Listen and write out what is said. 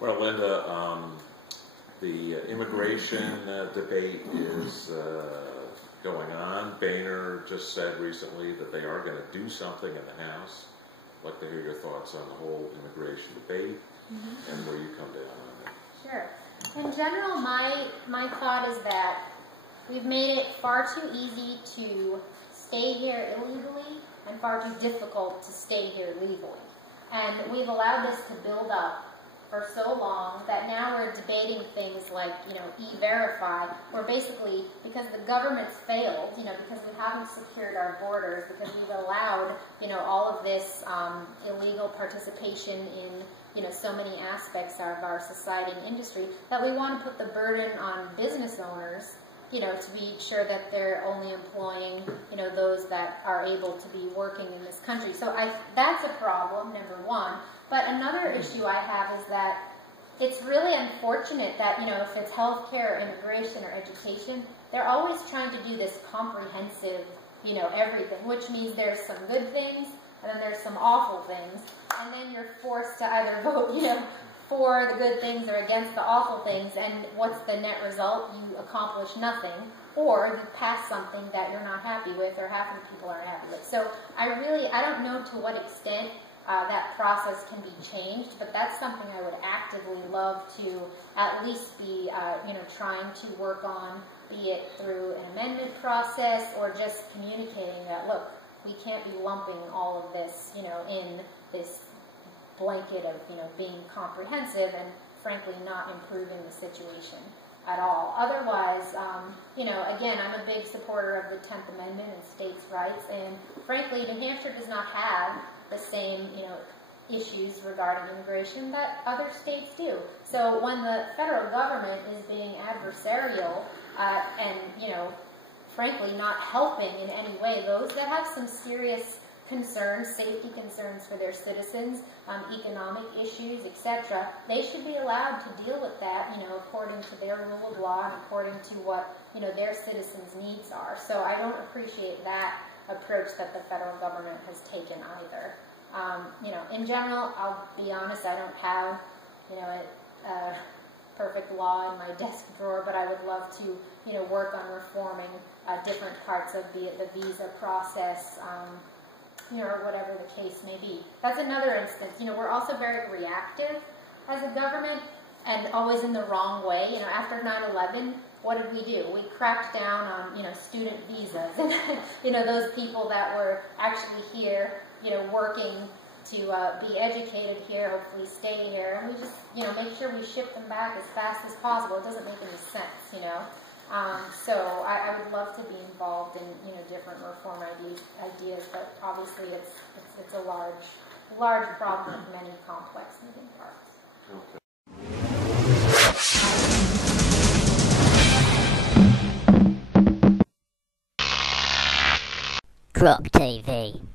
Well, Linda, the immigration debate is going on. Boehner just said recently that they are going to do something in the House. I'd like to hear your thoughts on the whole immigration debate and where you come down on it. Sure. In general, my thought is that we've made it far too easy to stay here illegally and far too difficult to stay here legally. And we've allowed this to build up for so long that now we're debating things like, E-Verify, where basically, because the government's failed, because we haven't secured our borders, because we've allowed, all of this illegal participation in, so many aspects of our society and industry, that we want to put the burden on business owners, to be sure that they're only employing, those that are able to be working in this country. So that's a problem, number one. But another issue I have is that it's really unfortunate that, if it's healthcare, immigration, or education, they're always trying to do this comprehensive, everything, which means there's some good things, and then there's some awful things, and then you're forced to either vote, for the good things or against the awful things, and what's the net result? You accomplish nothing, or you pass something that you're not happy with, or half of the people aren't happy with. So I don't know to what extent that process can be changed, but that's something I would actively love to at least be, trying to work on, be it through an amendment process or just communicating that, look, we can't be lumping all of this, in this blanket of, being comprehensive and frankly not improving the situation at all. Otherwise, again, I'm a big supporter of the 10th Amendment and states' rights, and frankly, New Hampshire does not have the same, issues regarding immigration that other states do. So when the federal government is being adversarial and, frankly not helping in any way those that have some serious concerns, safety concerns for their citizens, economic issues, etc., they should be allowed to deal with that, according to their rule of law and according to what, their citizens' needs are. So I don't appreciate that approach that the federal government has taken either. In general, I'll be honest, I don't have, a perfect law in my desk drawer, but I would love to, work on reforming different parts of the visa process, or whatever the case may be. That's another instance. We're also very reactive as a government and always in the wrong way. After 9/11, what did we do? We cracked down on, student visas and, those people that were actually here, working to be educated here, hopefully stay here, and we just, make sure we ship them back as fast as possible. It doesn't make any sense, So I would love to be involved in, different reform ideas, but obviously it's a large problem with many complex moving parts. Okay. Crop TV.